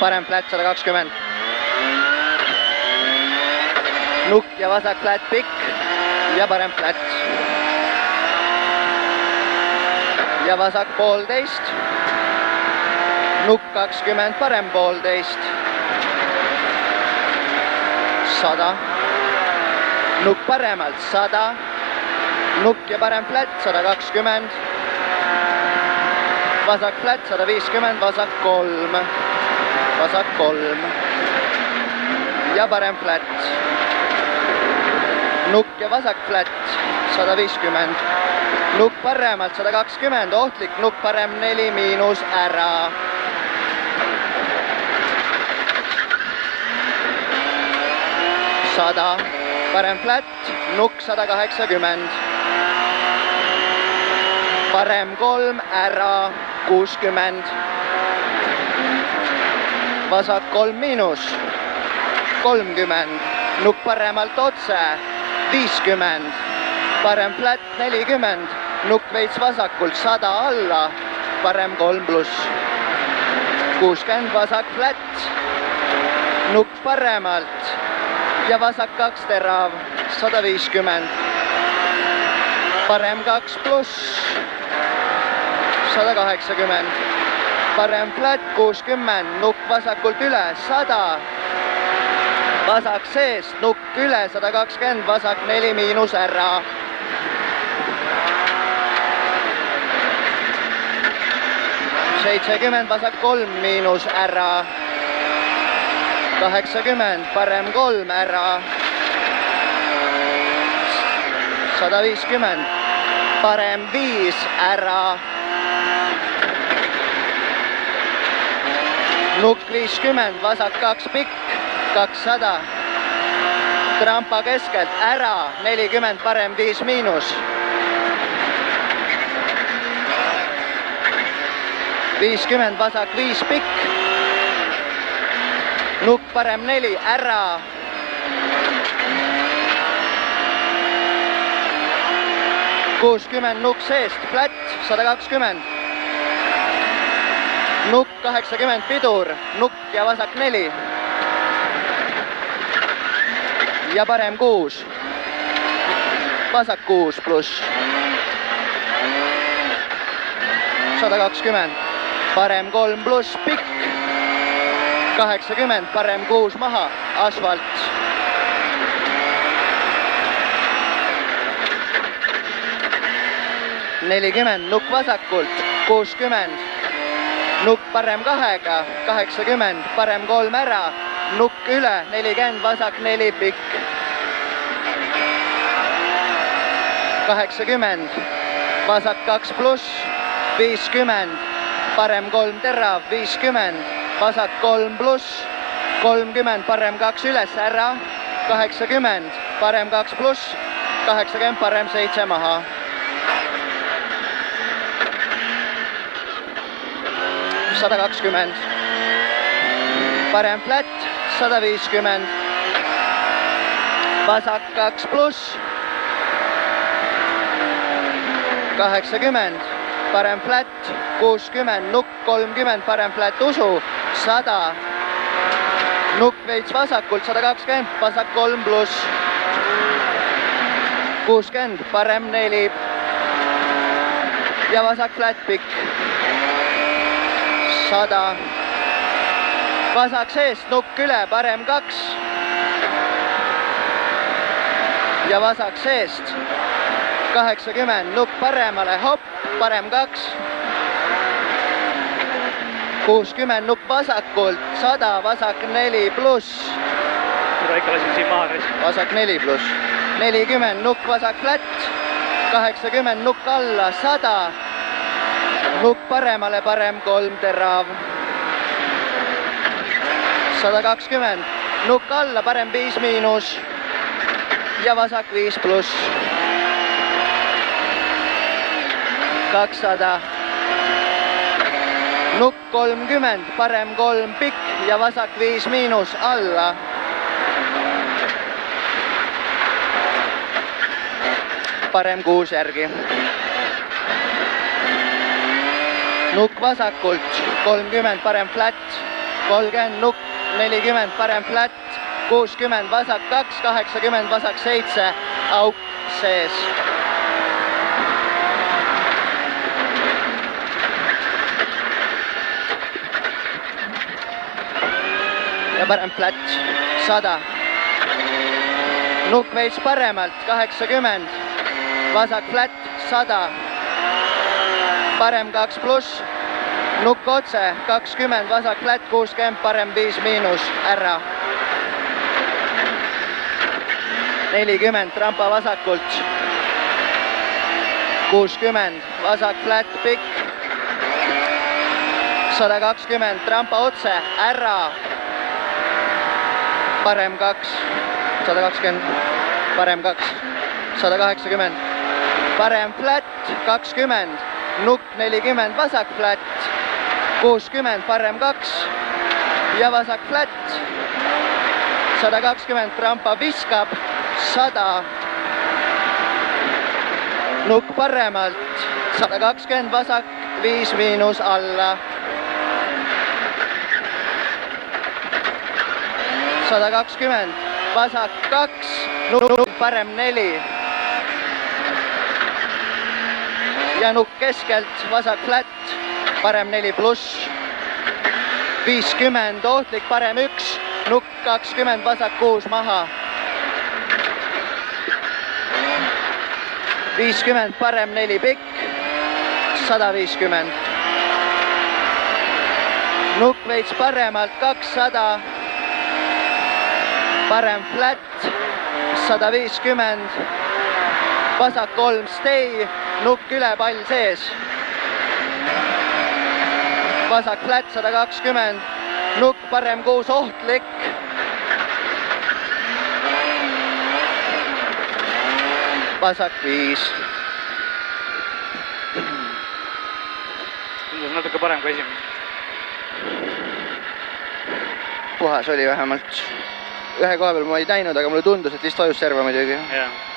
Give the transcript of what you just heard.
parem flat 120. Nukk ja vasak flat pikk ja parem flat. Ja vasak 1,5. Nukk 20, parem 1,5. 100. Nukk paremalt 100. Nukk ja parem flat 120. Vasak flat 150, vasak 3. Vasak 3. Ja parem flat. Nukk ja vasak flat 150. Nukk paremalt 120, ohtlik nukk parem 4 miinus ära. Sada, parem flat, nukk 180. Parem 3 ära 60. Vasak 3 miinus 30. Nukk paremalt otse 50. Parem flat 40. Nukk veits vasakult 100 alla. Parem 3 pluss 60. Vasak flat. Nukk paremalt. Ja vasak 2 terav 150. Parem 2 pluss 180. Parem flat 60. Nukk vasakult üle 100. Vasak seest, nukk üle 120, vasak 4 miinus ära. $70, vasak 3 miinus ära. 80, parem 3 ära. 150, parem 5 ära. Nukk 50, vasak 2 pikk, 200. Trampa keskelt ära, 40, parem 5 miinus. 50, vasak 5 pikk. Nukk parem 4, ära. $60, nukk seest, flat, 120. Nukk 80, pidur, nukk ja vasak 4. Ja parem 6. Vasak 6 pluss 120. Parem 3 pluss pikk. 80, parem 6 maha, asfalt. $40, nukk vasakult, 60. Nukk parem 2-ga, 80, parem 3 ära. Nukk üle, 40, vasak 4 pikk. 80, vasak 2 pluss, 50, parem 3 terav, 50, vasak 3 pluss, 30, parem 2 üles ära, 80, parem 2 pluss, 80, parem 7 maha. $120. Parem flat, 150. Vasak 2 pluss, 80. Parem flat, 60. Nukk 30, parem flat usu, 100. Nukk veits vasakult, 120. Vasak 3 pluss, 60. Parem 4. Ja vasak flat pikk. 100. Vasak seest, nukk üle, parem 2. Ja vasak seest, 80, nukk paremale, hopp, parem 2. 60, nukk vasakult, 100, vasak 4 pluss. Mida ikka lasin siin maha? Vasak 4 pluss. 40, nukk vasak flat. 80, nukk alla, 100. Nukk paremale, parem 3 terav. 120, nukk alla, parem 5 miinus. Ja vasak 5 pluss. 200. Nukk 30, parem 3 pikk ja vasak 5 miinus alla. Parem 6 järgi. Nukk vasakult, 30, parem flat. 30 nukk, 40 parem flat, 60 vasak 2, 80 vasak 7, auk sees. ja parem flat, 100. nukk veits paremalt, 80, vasak flat, 100. parem 2 pluss, nukk otse, 20, vasak flat, 60, parem 5 miinus, ära. 40, trampa vasakult. 60, vasak flat, pikk. 120, trampa otse, ära. parem 2, 120, parem 2, 180, parem flat, 20, nukk 40, vasak flat, 60, parem 2 ja vasak flat, 120, trampa viskab, 100, nukk paremalt, 120, vasak, 5 miinus alla. 120, vasak 2, nukk parem 4. ja nukk keskelt, vasak flat, parem 4 pluss. 50, ohtlik parem 1, nukk 20, vasak 6 maha. 50, parem 4 pikk, 150. nukk veits paremalt, 200. parem flat, 150, vasak 3 stay, nukk üle, pall sees. vasak flat, 120, nukk parem 6, ohtlik. vasak 5. tundus natuke parem kui esimene. puhas oli vähemalt. ühe koha peal ma ei näinud, aga mulle tundus, et vist vajus serva muidugi. jah.